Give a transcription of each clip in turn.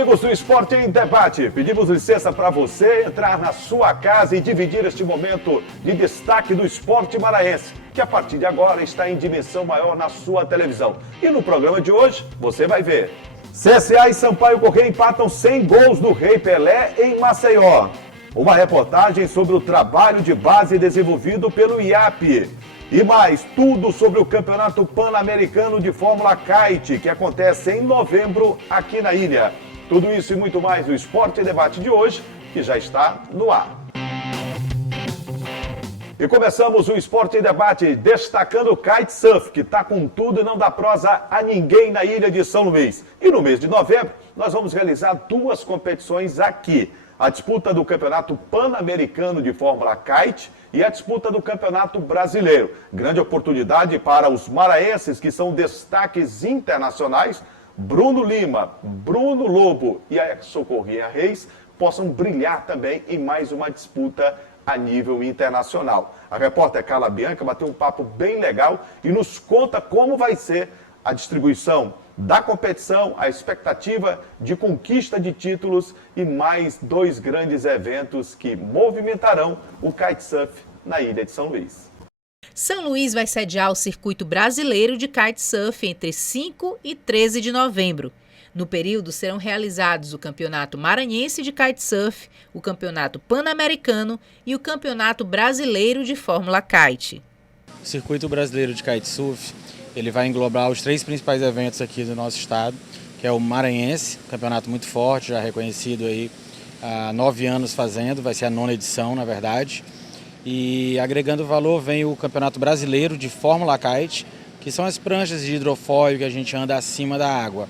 amigos do Esporte em Debate, pedimos licença para você entrar na sua casa e dividir este momento de destaque do esporte maranhense, que a partir de agora está em dimensão maior na sua televisão. E no programa de hoje, você vai ver: CSA e Sampaio Corrêa empatam 100 gols do Rei Pelé em Maceió. Uma reportagem sobre o trabalho de base desenvolvido pelo IAP. E mais, tudo sobre o Campeonato Pan-Americano de Fórmula Kite, que acontece em novembro aqui na ilha. Tudo isso e muito mais no Esporte em Debate de hoje, que já está no ar. E começamos o Esporte em Debate destacando o kitesurf, que está com tudo e não dá prosa a ninguém na ilha de São Luís. E no mês de novembro, nós vamos realizar duas competições aqui. A disputa do Campeonato Pan-Americano de Fórmula Kite e a disputa do Campeonato Brasileiro. Grande oportunidade para os maranhenses, que são destaques internacionais, Bruno Lima, Bruno Lobo e a Socorrinha Reis, possam brilhar também em mais uma disputa a nível internacional. A repórter Carla Bianca bateu um papo bem legal e nos conta como vai ser a distribuição da competição, a expectativa de conquista de títulos e mais dois grandes eventos que movimentarão o kitesurf na ilha de São Luís. São Luís vai sediar o Circuito Brasileiro de Kitesurf entre 5 e 13 de novembro. No período serão realizados o Campeonato Maranhense de Kitesurf, o Campeonato Pan-Americano e o Campeonato Brasileiro de Fórmula Kite. O Circuito Brasileiro de Kitesurf, ele vai englobar os três principais eventos aqui do nosso estado, que é o Maranhense, campeonato muito forte, já reconhecido aí há 9 anos fazendo, vai ser a 9ª edição, na verdade. E agregando valor vem o Campeonato Brasileiro de Fórmula Kite, que são as pranchas de hidrofóil que a gente anda acima da água.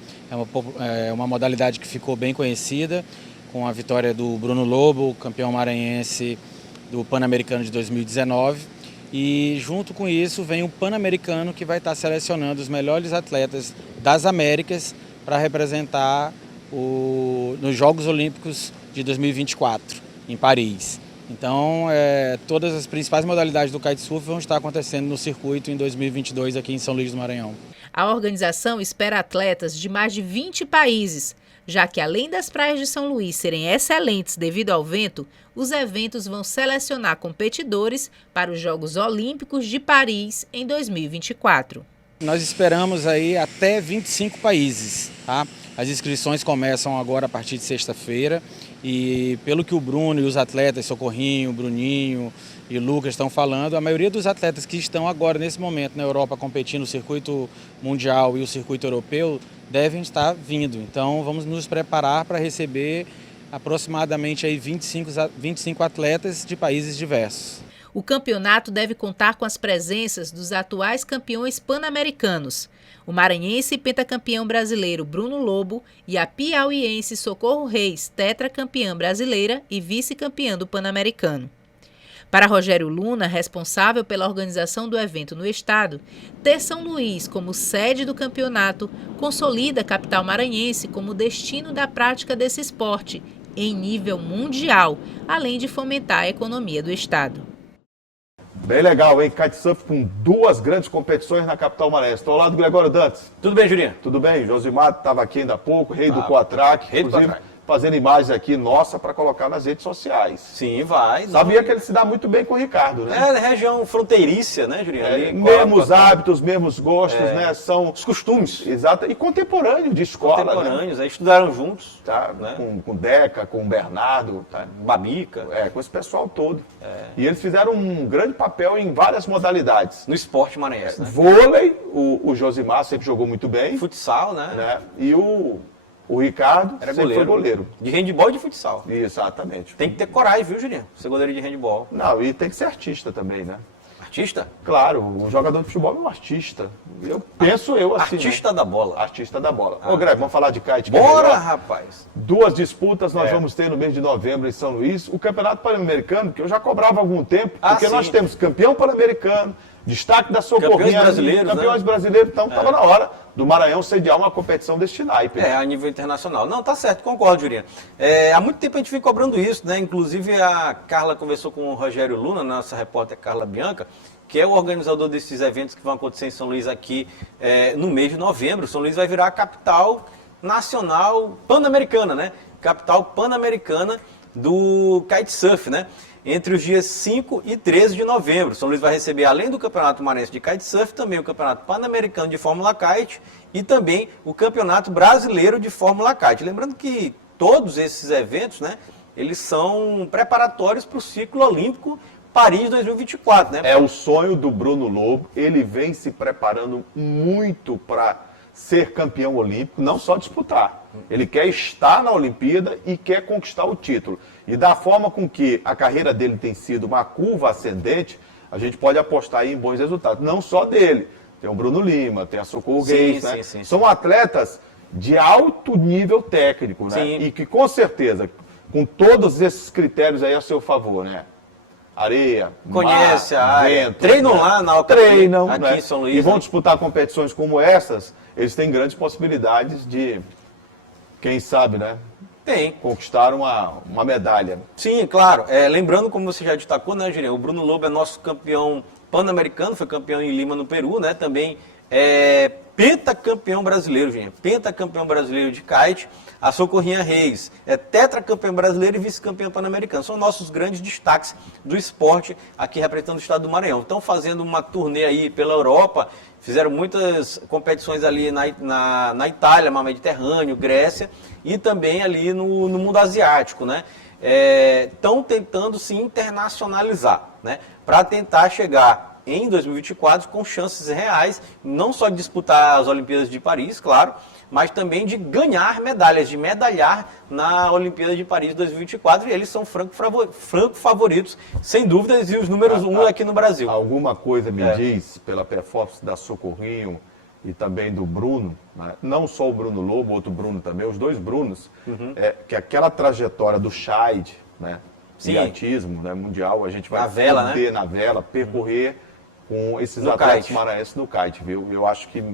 É uma modalidade que ficou bem conhecida, com a vitória do Bruno Lobo, campeão maranhense do Pan-Americano de 2019. E junto com isso vem o Pan-Americano, que vai estar selecionando os melhores atletas das Américas para representar nos Jogos Olímpicos de 2024, em Paris. Então, todas as principais modalidades do kitesurf vão estar acontecendo no circuito em 2022 aqui em São Luís do Maranhão. A organização espera atletas de mais de 20 países, já que além das praias de São Luís serem excelentes devido ao vento, os eventos vão selecionar competidores para os Jogos Olímpicos de Paris em 2024. Nós esperamos aí até 25 países, tá? As inscrições começam agora a partir de sexta-feira e pelo que o Bruno e os atletas, Socorrinho, Bruninho e Lucas estão falando, a maioria dos atletas que estão agora nesse momento na Europa competindo no circuito mundial e o circuito europeu devem estar vindo. Então vamos nos preparar para receber aproximadamente aí 25 atletas de países diversos. O campeonato deve contar com as presenças dos atuais campeões pan-americanos, o maranhense e pentacampeão brasileiro Bruno Lobo e a piauiense Socorro Reis, tetracampeã brasileira e vice-campeã do Pan-Americano. Para Rogério Luna, responsável pela organização do evento no estado, ter São Luís como sede do campeonato consolida a capital maranhense como destino da prática desse esporte em nível mundial, além de fomentar a economia do estado. Bem legal, hein? Kitesurf com duas grandes competições na capital maranhense. Estou ao lado do Gregório Dantas. Tudo bem, Julinho? Tudo bem? Josimar estava aqui ainda há pouco, rei do Quatrack. Rei do Quatrack. Fazendo imagens aqui, nossa, para colocar nas redes sociais. Sim, vai. Sabia que ele se dá muito bem com o Ricardo, né? É, região fronteiriça, né, Julinho? Mesmos hábitos, mesmos gostos, né? São os costumes. Exato. E contemporâneo de escola. Contemporâneos, né? Estudaram juntos. Tá, né? com Deca, com Bernardo. Tá? Babica. Com esse pessoal todo. E eles fizeram um grande papel em várias modalidades. No esporte maranhense, né? Vôlei, o Josimar sempre jogou muito bem. Futsal, né? E o Ricardo era sempre foi goleiro. De handebol e de futsal. Exatamente. Tem que ter coragem, viu, Julinho? Ser goleiro de handebol. Não, e tem que ser artista também, né? Artista? Claro, um jogador de futebol é um artista. Penso eu assim. Artista, né? da bola. Artista da bola. Ô, Greg, vamos falar de kite. Bora, rapaz. Duas disputas nós vamos ter no mês de novembro em São Luís. O Campeonato Pan-Americano, que eu já cobrava há algum tempo, porque nós temos campeão Pan-Americano, destaque da Socorrinha, campeões brasileiros, então estava na hora do Maranhão sediar uma competição deste naipe. A nível internacional. Não, tá certo, concordo, Jurinha. Há muito tempo a gente vem cobrando isso, né? Inclusive a Carla conversou com o Rogério Luna, nossa repórter Carla Bianca, que é o organizador desses eventos que vão acontecer em São Luís aqui no mês de novembro. São Luís vai virar a capital nacional pan-americana, né? Capital pan-americana do kitesurf, né? Entre os dias 5 e 13 de novembro. São Luís vai receber, além do Campeonato Maranhense de Kitesurf, também o Campeonato Pan-Americano de Fórmula Kite e também o Campeonato Brasileiro de Fórmula Kite. Lembrando que todos esses eventos, né, eles são preparatórios para o ciclo olímpico Paris 2024, né? É o sonho do Bruno Lobo, ele vem se preparando muito para ser campeão olímpico, não só disputar. Ele quer estar na Olimpíada e quer conquistar o título. E da forma com que a carreira dele tem sido uma curva ascendente, a gente pode apostar aí em bons resultados. Não só dele, tem o Bruno Lima, tem a Socorro Reis, né? Sim. São atletas de alto nível técnico, né? Sim. E que com certeza, com todos esses critérios aí a seu favor, né? Areia, Conhece mar, a área, vento, treinam né? lá na Alcatel, Treinam, aqui né? em São Luís, e vão né? disputar competições como essas, eles têm grandes possibilidades de, quem sabe, né? Tem. Conquistar uma medalha. Sim, claro. Lembrando, como você já destacou, né, Juliano? O Bruno Lobo é nosso campeão pan-americano, foi campeão em Lima, no Peru, né? Também é pentacampeão brasileiro, gente. Pentacampeão brasileiro de kite. A Socorrinha Reis é tetracampeão brasileiro e vice-campeão pan-americano. São nossos grandes destaques do esporte aqui representando o estado do Maranhão. Estão fazendo uma turnê aí pela Europa, fizeram muitas competições ali na Itália, Mar Mediterrâneo, Grécia e também ali no mundo asiático, né? Estão tentando se internacionalizar, né? Para tentar chegar em 2024 com chances reais, não só de disputar as Olimpíadas de Paris, claro, mas também de ganhar medalhas, de medalhar na Olimpíada de Paris 2024, e eles são franco favoritos, sem dúvidas, e os números 1 aqui no Brasil. Alguma coisa me diz, pela performance da Socorrinho e também do Bruno, né? Não só o Bruno Lobo, outro Bruno também, os dois Brunos, que aquela trajetória do Scheid, né? Sim. Iatismo, né? Mundial, a gente vai Na vela, poder, na vela, percorrer com esses No atletas kite. maranhenses no kite, viu? Eu acho que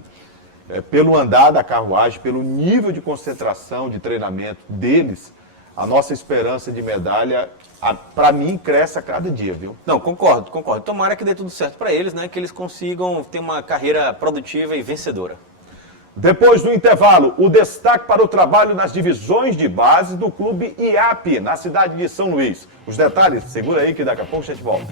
pelo andar da carruagem, pelo nível de concentração, de treinamento deles, a nossa esperança de medalha, para mim, cresce a cada dia, viu? Não, concordo. Tomara que dê tudo certo para eles, né? Que eles consigam ter uma carreira produtiva e vencedora. Depois do intervalo, o destaque para o trabalho nas divisões de base do clube IAP, na cidade de São Luís. Os detalhes, segura aí que daqui a pouco a gente volta.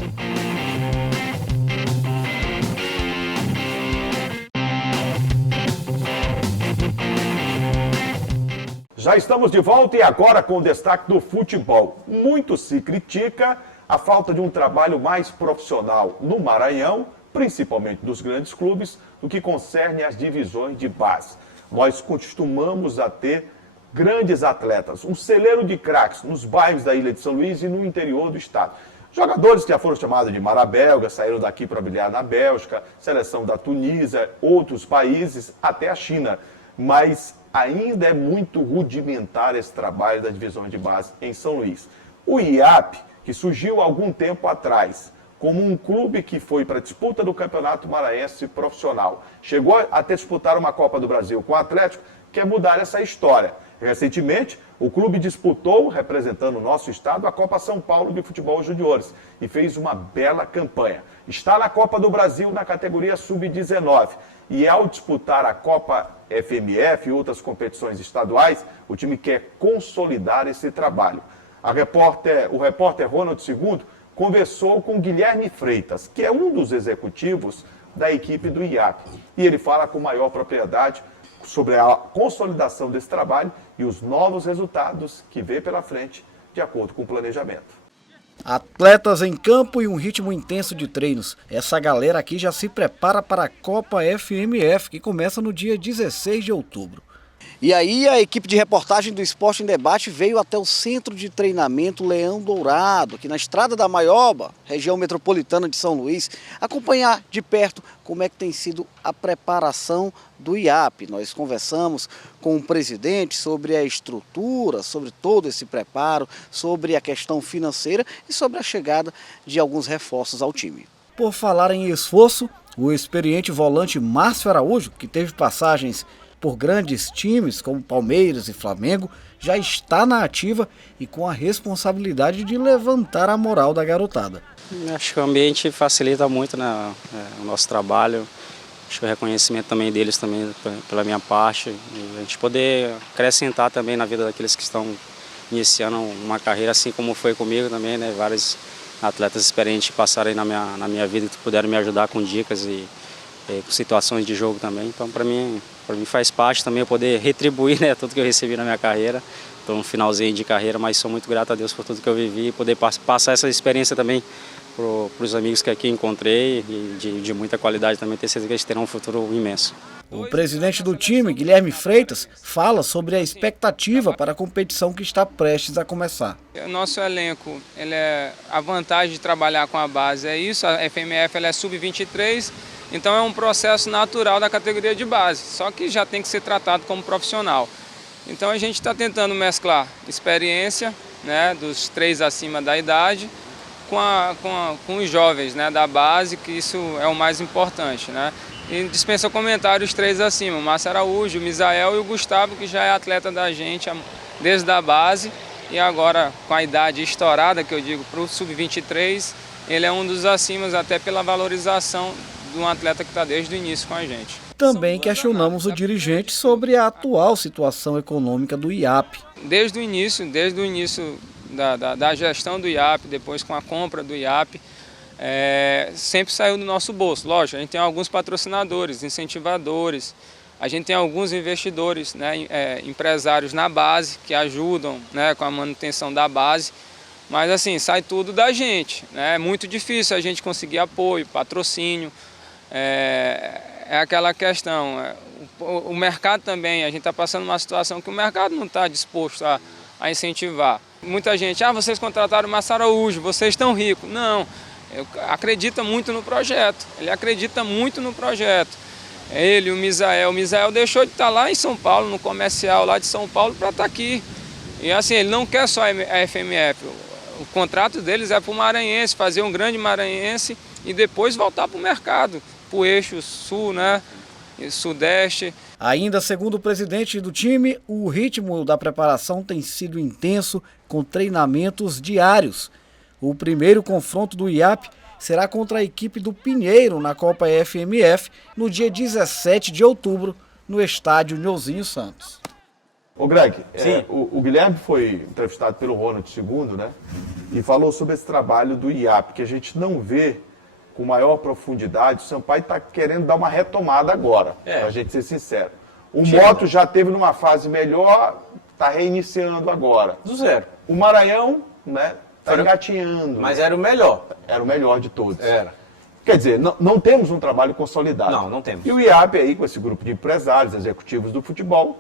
Já estamos de volta e agora com o destaque do futebol. Muito se critica a falta de um trabalho mais profissional no Maranhão, principalmente dos grandes clubes, no que concerne às divisões de base. Nós costumamos a ter grandes atletas, um celeiro de craques nos bairros da Ilha de São Luís e no interior do estado. Jogadores que já foram chamados de Marabelga, saíram daqui para brilhar na Bélgica, seleção da Tunísia, outros países, até a China. Mas ainda é muito rudimentar esse trabalho das divisões de base em São Luís. O IAP, que surgiu há algum tempo atrás, como um clube que foi para a disputa do Campeonato Maranhense Profissional, chegou a até disputar uma Copa do Brasil com o Atlético, quer mudar essa história. Recentemente, o clube disputou, representando o nosso estado, a Copa São Paulo de Futebol Juniores e fez uma bela campanha. Está na Copa do Brasil na categoria Sub-19 e ao disputar a Copa FMF e outras competições estaduais, o time quer consolidar esse trabalho. O repórter Ronald II conversou com Guilherme Freitas, que é um dos executivos da equipe do IAP. E ele fala com maior propriedade sobre a consolidação desse trabalho e os novos resultados que vê pela frente, de acordo com o planejamento. Atletas em campo e um ritmo intenso de treinos. Essa galera aqui já se prepara para a Copa FMF, que começa no dia 16 de outubro. E aí a equipe de reportagem do Esporte em Debate veio até o Centro de Treinamento Leão Dourado, aqui na Estrada da Maioba, região metropolitana de São Luís, acompanhar de perto como é que tem sido a preparação do IAP. Nós conversamos com o presidente sobre a estrutura, sobre todo esse preparo, sobre a questão financeira e sobre a chegada de alguns reforços ao time. Por falar em esforço, o experiente volante Márcio Araújo, que teve passagens por grandes times como Palmeiras e Flamengo, já está na ativa e com a responsabilidade de levantar a moral da garotada. Acho que o ambiente facilita muito, né, o nosso trabalho. acho que o reconhecimento também deles também pela minha parte, e a gente poder acrescentar também na vida daqueles que estão iniciando uma carreira, assim como foi comigo também, né? Vários atletas experientes que passaram aí na minha vida, que puderam me ajudar com dicas e com situações de jogo também. Então, para mim faz parte também eu poder retribuir, né, tudo que eu recebi na minha carreira. Estou no finalzinho de carreira, mas sou muito grato a Deus por tudo que eu vivi e poder passar essa experiência também para os amigos que aqui encontrei e de muita qualidade também, ter certeza que eles terão um futuro imenso. O presidente do time, Guilherme Freitas, fala sobre a expectativa para a competição que está prestes a começar. O nosso elenco, a vantagem de trabalhar com a base é isso, a FMF ela é sub-23, então é um processo natural da categoria de base, só que já tem que ser tratado como profissional. Então a gente está tentando mesclar experiência, né, dos 3 acima da idade, com os jovens, né, da base, que isso é o mais importante, né? E dispensa comentários 3 acima, o Márcio Araújo, o Misael e o Gustavo, que já é atleta da gente desde a base e agora com a idade estourada, que eu digo, para o sub-23, ele é um dos acima até pela valorização de um atleta que está desde o início com a gente. Também questionamos o dirigente sobre a atual situação econômica do IAP. Desde o início da gestão do IAP, depois com a compra do IAP, sempre saiu do nosso bolso. Lógico, a gente tem alguns patrocinadores, incentivadores, a gente tem alguns investidores, né, empresários na base que ajudam, né, com a manutenção da base, mas assim, sai tudo da gente, né? É muito difícil a gente conseguir apoio, patrocínio, é aquela questão, o mercado também, a gente está passando uma situação que o mercado não está disposto a incentivar. Muita gente, vocês contrataram o Márcio Araújo, vocês estão ricos. Não, acredita muito no projeto, ele acredita muito no projeto. Ele, o Misael deixou de estar lá em São Paulo, no comercial lá de São Paulo, para estar aqui. E assim, ele não quer só a FMF, o contrato deles é para o Maranhense, fazer um grande Maranhense e depois voltar para o mercado, para o eixo sul, né, e sudeste. Ainda segundo o presidente do time, o ritmo da preparação tem sido intenso, com treinamentos diários. O primeiro confronto do IAP será contra a equipe do Pinheiro na Copa FMF no dia 17 de outubro, no estádio Nhozinho Santos. Ô Greg, o Guilherme foi entrevistado pelo Ronald II, né? E falou sobre esse trabalho do IAP, que a gente não vê com maior profundidade. O Sampaio está querendo dar uma retomada agora, para a gente ser sincero. O Moto já teve numa fase melhor, está reiniciando agora. Do zero. O Maranhão, né, está engatinhando. Mas era o melhor. Era o melhor de todos. Era. Quer dizer, não temos um trabalho consolidado. Não temos. E o IAP aí, com esse grupo de empresários, executivos do futebol,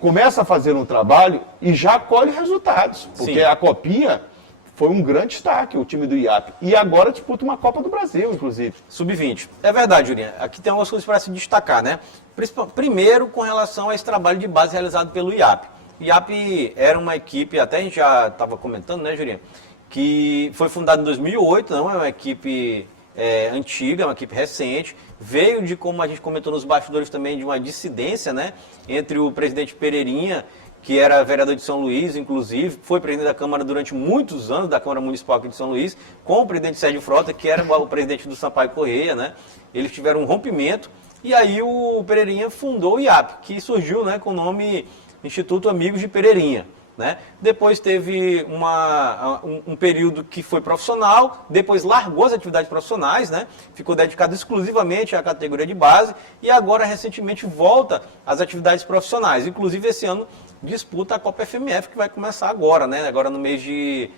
começa a fazer um trabalho e já colhe resultados. Porque a Copinha foi um grande destaque, o time do IAP. E agora disputa uma Copa do Brasil, inclusive. Sub-20. É verdade, Jurinha. Aqui tem algumas coisas para se destacar, né? Primeiro, com relação a esse trabalho de base realizado pelo IAP. O IAP era uma equipe, até a gente já estava comentando, né, Jurinha? Que foi fundada em 2008, não é uma equipe antiga, é uma equipe recente. Veio de, como a gente comentou nos bastidores também, de uma dissidência, né? Entre o presidente Pereirinha, que era vereador de São Luís, inclusive, foi presidente da Câmara durante muitos anos, da Câmara Municipal aqui de São Luís, com o presidente Sérgio Frota, que era o presidente do Sampaio Correia, né? Eles tiveram um rompimento, e aí o Pereirinha fundou o IAP, que surgiu, né, com o nome Instituto Amigos de Pereirinha, né? Depois teve um período que foi profissional, depois largou as atividades profissionais, né? Ficou dedicado exclusivamente à categoria de base, e agora, recentemente, volta às atividades profissionais. Inclusive, esse ano disputa a Copa FMF, que vai começar agora, né? Agora no mês de...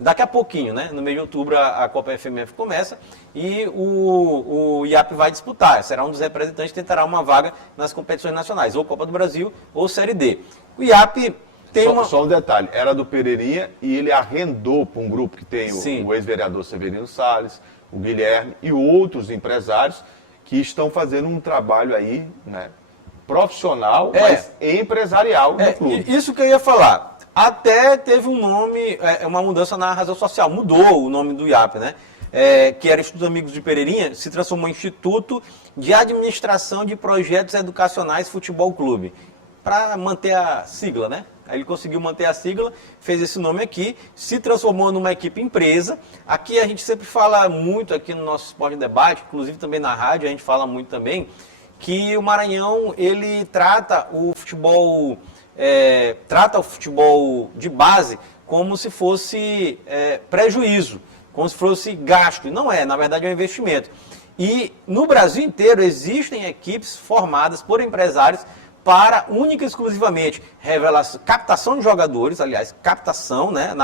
daqui a pouquinho, né? No mês de outubro a Copa FMF começa e o IAP vai disputar. Será um dos representantes que tentará uma vaga nas competições nacionais, ou Copa do Brasil ou Série D. O IAP tem Só um detalhe, era do Pereirinha e ele arrendou para um grupo que tem o ex-vereador Severino Salles, o Guilherme e outros empresários que estão fazendo um trabalho aí, né? Profissional, mas empresarial do clube. Isso que eu ia falar. Até teve um nome, uma mudança na razão social. Mudou o nome do IAP, né? Que era Instituto Amigos de Pereirinha, se transformou em Instituto de Administração de Projetos Educacionais Futebol Clube. para manter a sigla, né? Aí ele conseguiu manter a sigla, fez esse nome aqui, se transformou numa equipe empresa. Aqui a gente sempre fala muito aqui no nosso Esporte em Debate, inclusive também na rádio a gente fala muito também, que o Maranhão ele trata o futebol de base como se fosse prejuízo, como se fosse gasto. E não é, na verdade é um investimento. E no Brasil inteiro existem equipes formadas por empresários para única e exclusivamente captação de jogadores, aliás, captação, né,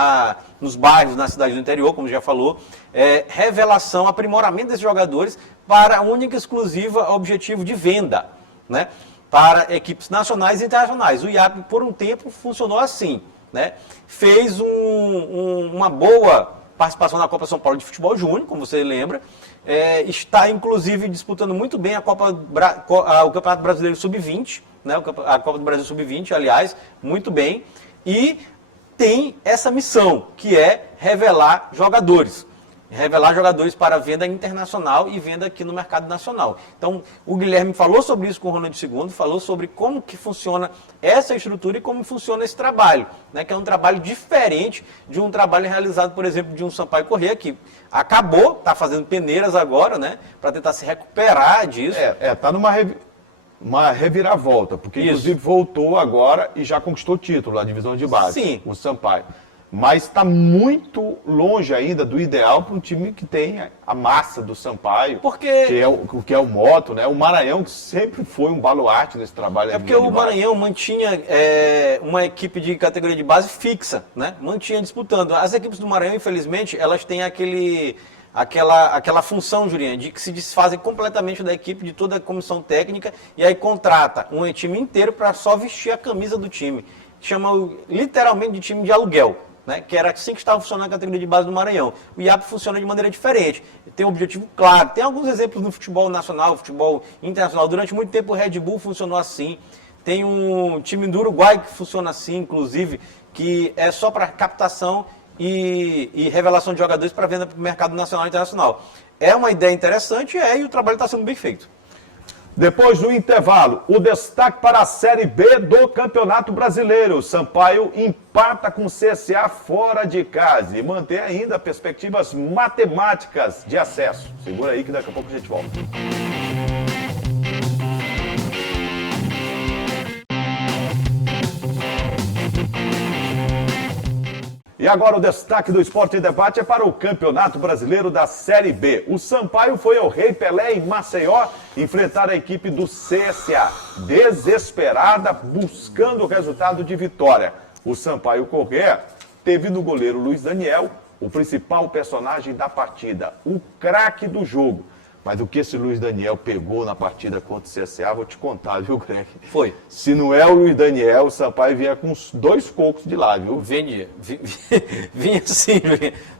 nos bairros, na cidade do interior, como já falou, revelação, aprimoramento desses jogadores para única e exclusiva objetivo de venda, né, para equipes nacionais e internacionais. O IAP, por um tempo, funcionou assim, né, fez uma boa participação na Copa São Paulo de Futebol Júnior, como você lembra, está inclusive disputando muito bem o Campeonato Brasileiro Sub-20, né, a Copa do Brasil Sub-20, aliás, muito bem, e tem essa missão, que é revelar jogadores para venda internacional e venda aqui no mercado nacional. Então, o Guilherme falou sobre isso com o Ronald II, falou sobre como que funciona essa estrutura e como funciona esse trabalho, né, que é um trabalho diferente de um trabalho realizado, por exemplo, de um Sampaio Corrêa, que acabou, está fazendo peneiras agora, né, para tentar se recuperar disso. Está uma reviravolta, porque inclusive voltou agora e já conquistou o título, a divisão de base, sim, o Sampaio. Mas está muito longe ainda do ideal para um time que tem a massa do Sampaio, que é o moto, né? O Maranhão, que sempre foi um baluarte nesse trabalho. É porque o Maranhão mantinha uma equipe de categoria de base fixa, né? Mantinha disputando. As equipes do Maranhão, infelizmente, elas têm aquela função, Jurinha, de que se desfazem completamente da equipe, de toda a comissão técnica, e aí contrata um time inteiro para só vestir a camisa do time. Chama literalmente de time de aluguel, né? Que era assim que estava funcionando a categoria de base do Maranhão. O IAP funciona de maneira diferente, tem um objetivo claro. Tem alguns exemplos no futebol nacional, futebol internacional. Durante muito tempo o Red Bull funcionou assim. Tem um time do Uruguai que funciona assim, inclusive, que é só para captação e revelação de jogadores para venda para o mercado nacional e internacional. É uma ideia interessante e o trabalho está sendo bem feito. Depois do intervalo, o destaque para a Série B do Campeonato Brasileiro. Sampaio empata com o CSA fora de casa e mantém ainda perspectivas matemáticas de acesso. Segura aí que daqui a pouco a gente volta. E agora o destaque do Esporte em Debate é para o Campeonato Brasileiro da Série B. O Sampaio foi ao Rei Pelé em Maceió enfrentar a equipe do CSA, desesperada, buscando o resultado de vitória. O Sampaio Corrêa teve no goleiro Luiz Daniel o principal personagem da partida, o craque do jogo. Mas o que esse Luiz Daniel pegou na partida contra o CSA, vou te contar, viu, Greg? Foi. Se não é o Luiz Daniel, o Sampaio vinha com uns 2 cocos de lá, viu? Vinha sim,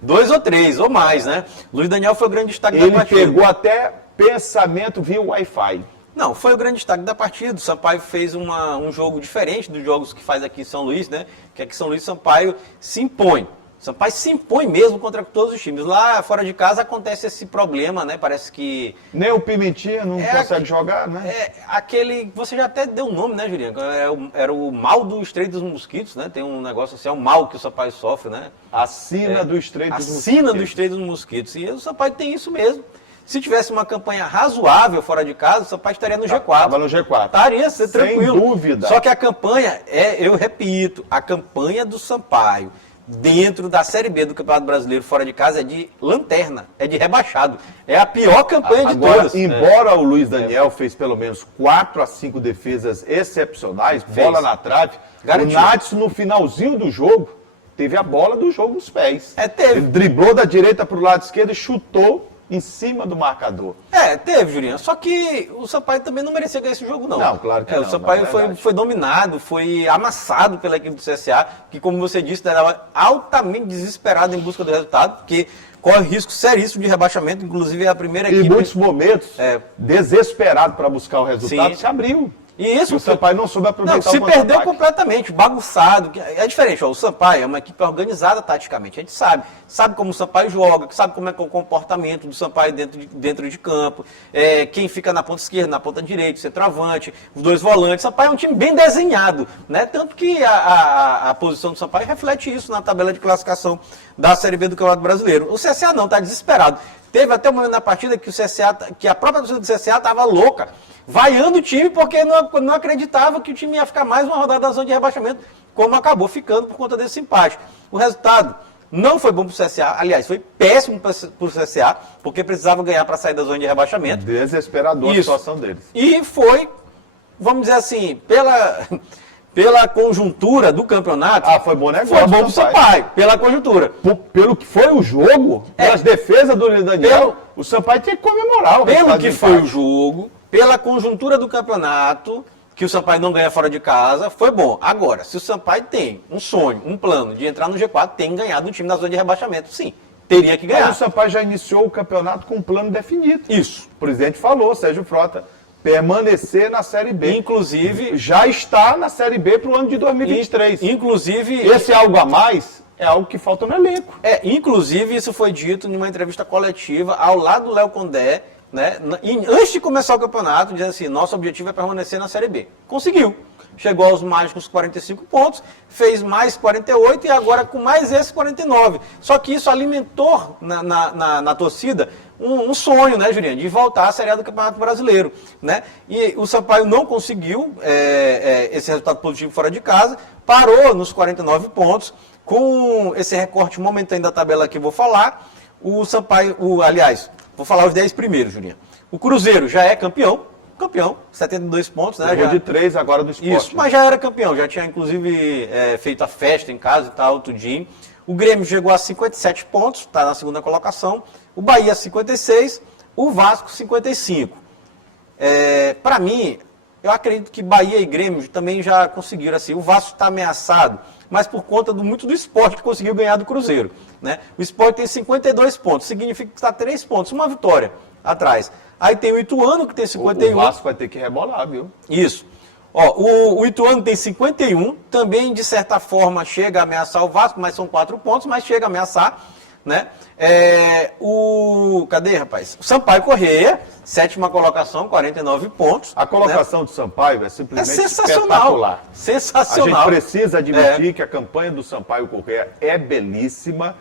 2 ou 3, ou mais, né? O Luiz Daniel foi o grande destaque da partida. Ele pegou até pensamento via Wi-Fi. Não, foi o grande destaque da partida. O Sampaio fez um jogo diferente dos jogos que faz aqui em São Luís, né? Que aqui em São Luís o Sampaio se impõe. O Sampaio se impõe mesmo contra todos os times. Lá fora de casa acontece esse problema, né? Parece que... Nem o Pimentinha não consegue jogar, né? Aquele... Você já até deu o nome, né, Juliano? Era o mal do Estreito dos Mosquitos, né? Tem um negócio assim, é o mal que o Sampaio sofre, né? Acima do Estreito dos Mosquitos. Acima do Estreito dos Mosquitos. E o Sampaio tem isso mesmo. Se tivesse uma campanha razoável fora de casa, o Sampaio estaria no G4. Estava no G4. Estaria, ser tranquilo. Sem dúvida. Só que a campanha, eu repito, a campanha do Sampaio dentro da Série B do Campeonato Brasileiro fora de casa é de lanterna, é de rebaixado. É a pior campanha de todas. Embora o Luiz Daniel fez pelo menos 4 a 5 defesas excepcionais, bola na trave, garantiu. O Natson no finalzinho do jogo teve a bola do jogo nos pés. Teve. Ele driblou da direita para o lado esquerdo e chutou em cima do marcador. Teve, Juliano. Só que o Sampaio também não merecia ganhar esse jogo, não. Não, claro que não. O Sampaio foi dominado, foi amassado pela equipe do CSA, que, como você disse, estava altamente desesperado em busca do resultado, porque corre risco seríssimo de rebaixamento, inclusive é a primeira equipe... Em muitos momentos, desesperado para buscar o resultado, sim, se abriu. E isso o Sampaio não soube aproveitar se o perdeu contra-ataque. completamente, bagunçado. É diferente, ó, o Sampaio é uma equipe organizada taticamente, a gente sabe como o Sampaio joga, sabe como é que é o comportamento do Sampaio dentro de campo, quem fica na ponta esquerda, na ponta direita, centroavante, os dois volantes. O Sampaio é um time bem desenhado, né? Tanto que a posição do Sampaio reflete isso na tabela de classificação da Série B do Campeonato Brasileiro. O CSA não, está desesperado. Teve até um momento na partida que a própria torcida do CSA estava louca, vaiando o time porque não acreditava que o time ia ficar mais uma rodada da zona de rebaixamento, como acabou ficando por conta desse empate. O resultado não foi bom para o CSA, aliás, foi péssimo para o CSA, porque precisava ganhar para sair da zona de rebaixamento. Desesperador a situação deles. E foi, vamos dizer assim, pela conjuntura do campeonato. Foi bom negócio. Foi bom para o Sampaio, pela conjuntura. Pelo que foi o jogo, pelas defesas do Daniel, o Sampaio tinha que comemorar o Pelo resultado que do foi o empate. jogo, pela conjuntura do campeonato, que o Sampaio não ganha fora de casa, foi bom. Agora, se o Sampaio tem um sonho, um plano de entrar no G4, tem que ganhar do time da zona de rebaixamento. Sim, teria que ganhar. Mas o Sampaio já iniciou o campeonato com um plano definido. Isso. O presidente falou, Sérgio Frota, permanecer na Série B. Inclusive, Já está na Série B para o ano de 2023. Inclusive, Esse algo a mais é algo que falta no elenco. Inclusive, isso foi dito em uma entrevista coletiva ao lado do Léo Condé, né? Antes de começar o campeonato, dizendo assim, nosso objetivo é permanecer na Série B. Conseguiu. Chegou aos mágicos 45 pontos, fez mais 48 e agora com mais esse 49. Só que isso alimentou na torcida um sonho, né, Juliano, de voltar à Série A do Campeonato Brasileiro, né? E o Sampaio não conseguiu esse resultado positivo fora de casa, parou nos 49 pontos, com esse recorte momentâneo da tabela que eu vou falar. O Sampaio, aliás, vou falar os 10 primeiros, Juliano. O Cruzeiro já é campeão, 72 pontos, né? Jogou de 3 agora do Sport. Isso, mas já era campeão, já tinha inclusive feito a festa em casa e tal, tudinho. O Grêmio chegou a 57 pontos, está na segunda colocação. O Bahia 56, o Vasco 55. Para mim, eu acredito que Bahia e Grêmio também já conseguiram. Assim, o Vasco está ameaçado, mas por conta muito do Sport que conseguiu ganhar do Cruzeiro, né? O Sport tem 52 pontos, significa que está 3 pontos, uma vitória atrás. Aí tem o Ituano que tem 51. O Vasco vai ter que rebolar, viu? Isso. O Ituano tem 51, também de certa forma chega a ameaçar o Vasco, mas são 4 pontos, mas chega a ameaçar, né? Cadê, rapaz? O Sampaio Corrêa, 7ª colocação, 49 pontos. A colocação do Sampaio é simplesmente sensacional. espetacular. Sensacional. A gente precisa admitir que a campanha do Sampaio Corrêa é belíssima.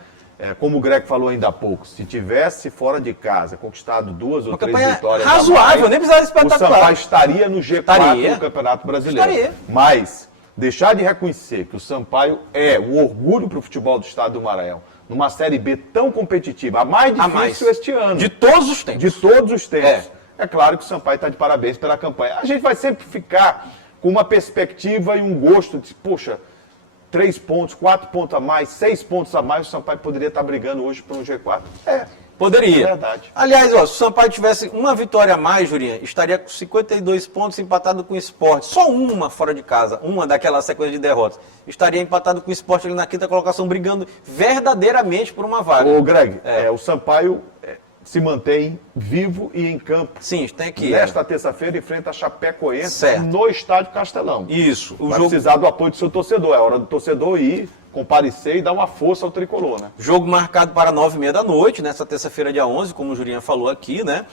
Como o Greg falou ainda há pouco, se tivesse fora de casa conquistado 2 ou 3 vitórias razoável, nem precisava espetacular. O Sampaio estaria no G4 do Campeonato Brasileiro. Estaria. Mas deixar de reconhecer que o Sampaio é o orgulho para o futebol do estado do Maranhão, numa Série B tão competitiva, a mais difícil este ano. De todos os tempos. De todos os tempos. É claro que o Sampaio está de parabéns pela campanha. A gente vai sempre ficar com uma perspectiva e um gosto de, poxa, 3 pontos, 4 pontos a mais, 6 pontos a mais, o Sampaio poderia estar brigando hoje por um G4. Poderia. É verdade. Aliás, se o Sampaio tivesse uma vitória a mais, Jurinha, estaria com 52 pontos empatado com o Sport. Só uma fora de casa, uma daquela sequência de derrotas. Estaria empatado com o Sport ali na 5ª colocação, brigando verdadeiramente por uma vaga. Ô, Greg, o Sampaio se mantém vivo e em campo. Sim, tem que ir. Nesta terça-feira enfrenta a Chapecoense certo. No Estádio Castelão. Isso. Vai precisar do apoio do seu torcedor. É hora do torcedor ir, comparecer e dar uma força ao tricolor, né? Jogo marcado para 9h30 da noite, nessa terça-feira, dia 11, como o Jurinha falou aqui, né?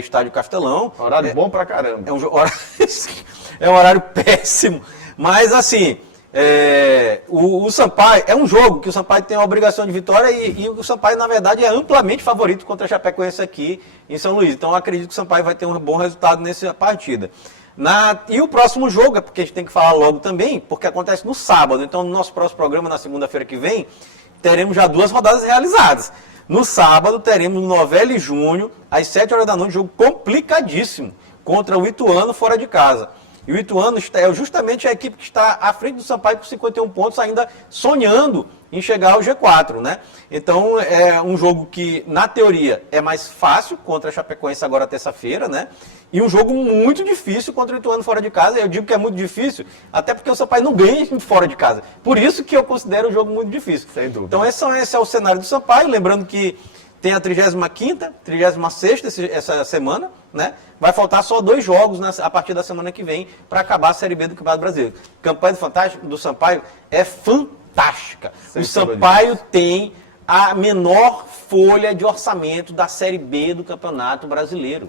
Estádio Castelão. Horário bom pra caramba. É um horário péssimo. Mas, assim, o Sampaio, é um jogo que o Sampaio tem a obrigação de vitória e o Sampaio, na verdade, é amplamente favorito contra a Chapecoense aqui em São Luís. Então, eu acredito que o Sampaio vai ter um bom resultado nessa partida. E o próximo jogo, porque a gente tem que falar logo também, porque acontece no sábado. Então, no nosso próximo programa, na segunda-feira que vem, teremos já 2 rodadas realizadas. No sábado, teremos Novelli e Júnior, às 7h da noite, jogo complicadíssimo, contra o Ituano fora de casa. E o Ituano é justamente a equipe que está à frente do Sampaio com 51 pontos, ainda sonhando em chegar ao G4, né? Então, é um jogo que, na teoria, é mais fácil contra a Chapecoense agora terça-feira, né? E um jogo muito difícil contra o Ituano fora de casa. Eu digo que é muito difícil, até porque o Sampaio não ganha fora de casa. Por isso que eu considero o jogo muito difícil. Sem dúvida. Então, esse é o cenário do Sampaio. Lembrando que tem a 35ª, 36ª essa semana, né? Vai faltar só 2 jogos a partir da semana que vem para acabar a Série B do Campeonato Brasileiro. A campanha do Sampaio é fantástica. O Sampaio tem a menor folha de orçamento da Série B do Campeonato Brasileiro,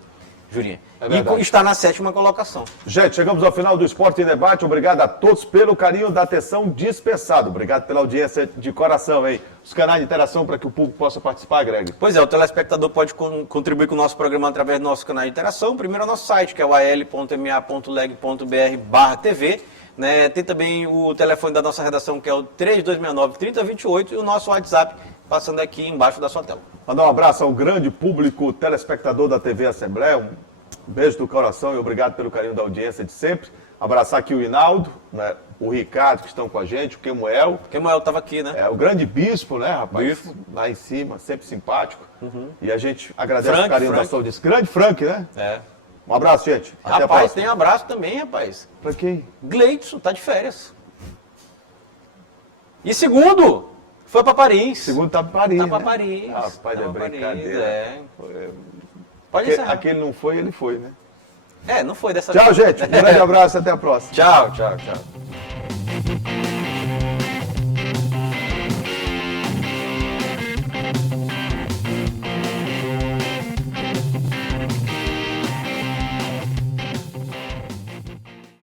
Jurinha. E está na 7ª colocação. Gente, chegamos ao final do Esporte em Debate. Obrigado a todos pelo carinho da atenção dispensado. Obrigado pela audiência de coração, hein? Os canais de interação para que o público possa participar, Greg. Pois é, o telespectador pode contribuir com o nosso programa através do nosso canal de interação. Primeiro é o nosso site, que é o al.ma.leg.br/tv. Né? Tem também o telefone da nossa redação, que é o 3269-3028, e o nosso WhatsApp, passando aqui embaixo da sua tela. Mandar um abraço ao grande público telespectador da TV Assembleia. Um beijo do coração e obrigado pelo carinho da audiência de sempre. Abraçar aqui o Hinaldo, né? O Ricardo, que estão com a gente, o Kemuel. O Kemuel estava aqui, né? É, o grande bispo, né, rapaz? Bispo. Lá em cima, sempre simpático. E a gente agradece o carinho da sua audiência. Grande Frank, né? É. Um abraço, gente. Até a Rapaz, próxima. tem abraço também, rapaz. Pra quem? Gleidson, tá de férias. E segundo, foi para Paris. Segundo tá pra Paris, Tá pra né? Paris. Rapaz, Tá é pra brincadeira. Paris, Pode encerrar. Aquele não foi, ele foi, né? Não foi dessa Tchau, vez. gente. Um grande abraço, até a próxima. Tchau, tchau, tchau.